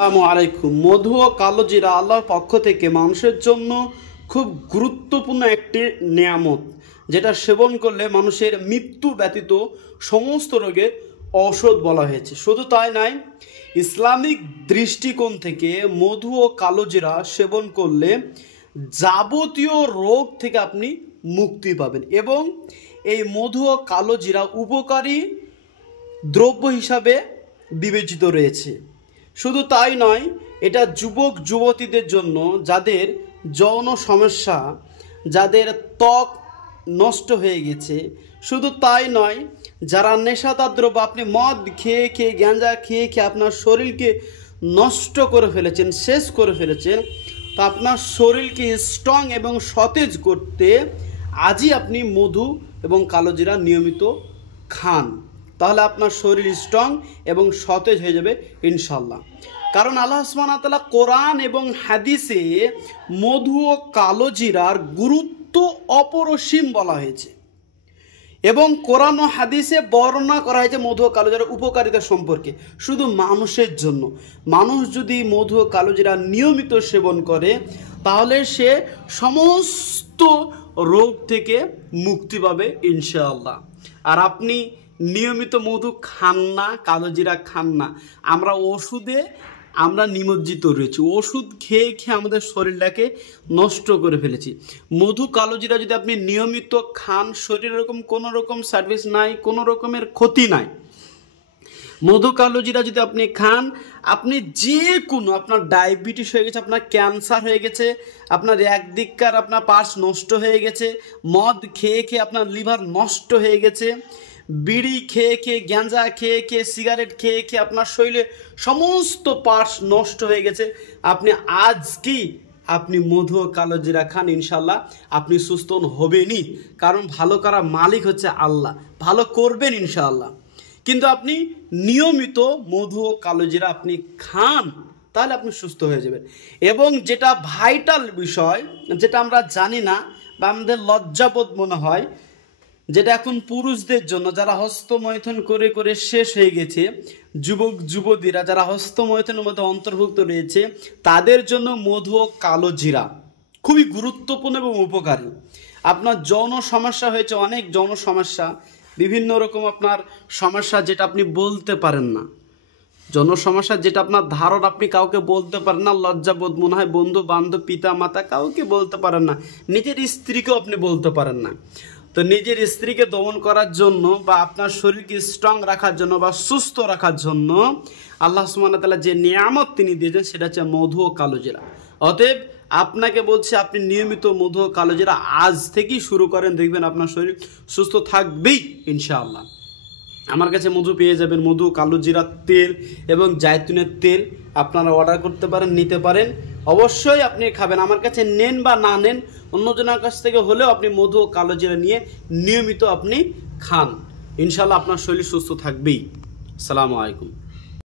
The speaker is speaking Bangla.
আসসালামু আলাইকুম। মধু ও কালো জিরা আল্লাহর পক্ষ থেকে মানুষের জন্য খুব গুরুত্বপূর্ণ একটি নিয়ামত, যেটা সেবন করলে মানুষের মৃত্যু ব্যতীত সমস্ত রোগের ঔষধ বলা হয়েছে। শুধু তাই নয়, ইসলামিক দৃষ্টিকোণ থেকে মধু ও কালো জিরা সেবন করলে যাবতীয় রোগ থেকে আপনি মুক্তি পাবেন এবং এই মধু ও কালো জিরা উপকারী দ্রব্য হিসাবে বিবেচিত রয়েছে। শুধু তাই নয়, এটা যুবক যুবতীদের জন্য যাদের যৌন সমস্যা, যাদের ত্বক নষ্ট হয়ে গেছে, শুধু তাই নয়, যারা নেশাদার দ্রব্য, আপনি মদ খেয়ে খেয়ে গাঁজা খেয়ে খেয়ে আপনার শরীরকে নষ্ট করে ফেলেছেন, শেষ করে ফেলেছেন, তো আপনার শরীরকে স্ট্রং এবং সতেজ করতে আজই আপনি মধু এবং কালো জিরা নিয়মিত খান, তাহলে আপনার শরীর স্ট্রং এবং সতেজ হয়ে যাবে ইনশাল্লাহ। কারণ আল্লাহ সুবহানাহু ওয়া তাআলা কোরআন এবং হাদিসে মধু ও কালো জিরার গুরুত্ব অপরিসীম বলা হয়েছে এবং কোরআন ও হাদিসে বর্ণনা করা হয়েছে মধু ও কালো জিরার উপকারিতা সম্পর্কে। শুধু মানুষের জন্য, মানুষ যদি মধু ও কালো জিরা নিয়মিত সেবন করে তাহলে সে সমস্ত রোগ থেকে মুক্তি পাবে ইনশাআল্লাহ। আর আপনি নিয়মিত মধু খান না, কালো জিরা খান না, আমরা নিমজ্জিত রয়েছি, ওষুধ খেয়ে খেয়ে আমাদের শরীরটাকে নষ্ট করে ফেলেছি। মধু কালো জিরা যদি আপনি নিয়মিত খান, শরীরে এরকম কোনো রকম সার্ভিস নাই, কোনো রকমের ক্ষতি নাই। মধু কালো জিরা যদি আপনি খান, আপনি যে কোনো, আপনার ডায়াবেটিস হয়ে গেছে, আপনার ক্যান্সার হয়ে গেছে, আপনার একদিককার আপনার পার্টস নষ্ট হয়ে গেছে, মদ খেয়ে খেয়ে আপনার লিভার নষ্ট হয়ে গেছে, বিড়ি খেয়ে খেয়ে, গাঁজা খেয়ে খেয়ে, সিগারেট খেয়ে খেয়ে আপনার শরীরে সমস্ত পার্টস নষ্ট হয়ে গেছে, আপনি মধু ও কালো জিরা খান, ইনশাল্লাহ আপনি সুস্থ হবেনই। কারণ ভালো করার মালিক হচ্ছে আল্লাহ, ভালো করবেন ইনশাআল্লাহ। কিন্তু আপনি নিয়মিত মধু ও কালো জিরা আপনি খান, তাহলে আপনি সুস্থ হয়ে যাবেন। এবং যেটা ভাইটাল বিষয়, যেটা আমরা জানি না বা আমাদের লজ্জাবোধ মনে হয়, যেটা এখন পুরুষদের জন্য, যারা হস্তমৈথুন করে করে শেষ হয়ে গেছে, যুবক যুবতীরা যারা হস্তমৈথুনের মধ্যে অন্তর্ভুক্ত রয়েছে, তাদের জন্য মধু ও কালো জিরা খুবই গুরুত্বপূর্ণ এবং উপকারী। আপনার যৌন সমস্যা হয়েছে, অনেক যৌন সমস্যা, বিভিন্ন রকম আপনার সমস্যা যেটা আপনি বলতে পারেন না, যৌন সমস্যা যেটা আপনার ধারণ আপনি কাউকে বলতে পারেন না, লজ্জাবোধ মনে হয়, বন্ধু বান্ধব, পিতা মাতা, কাউকে বলতে পারেন না, নিজের স্ত্রীকেও আপনি বলতে পারেন না। তো নিজের স্ত্রীকে দমন করার জন্য বা আপনার শরীরকে স্ট্রং রাখার জন্য বা সুস্থ রাখার জন্য আল্লাহ সুবহানাহু ওয়া তাআলা যে নিয়ামত তিনি দিয়েছেন সেটা হচ্ছে মধু ও কালো জিরা। অতএব আপনাকে বলছি, আপনি নিয়মিত মধু ও কালো জিরা আজ থেকেই শুরু করেন, দেখবেন আপনার শরীর সুস্থ থাকবেই ইনশাআল্লাহ। আমার কাছে মধু পেয়ে যাবেন, মধু, কালো জিরার তেল এবং জায়তুনের তেল আপনারা অর্ডার করতে পারেন, নিতে পারেন। অবশ্যই আপনি খাবেন, আমার কাছে নেন বা না নেন, অন্যজনের কাছ থেকে হলেও আপনি মধু ও কালো জিরা নিয়ে নিয়মিত আপনি খান, ইনশাআল্লাহ আপনার শরীর সুস্থ থাকবেই। আসসালামু আলাইকুম।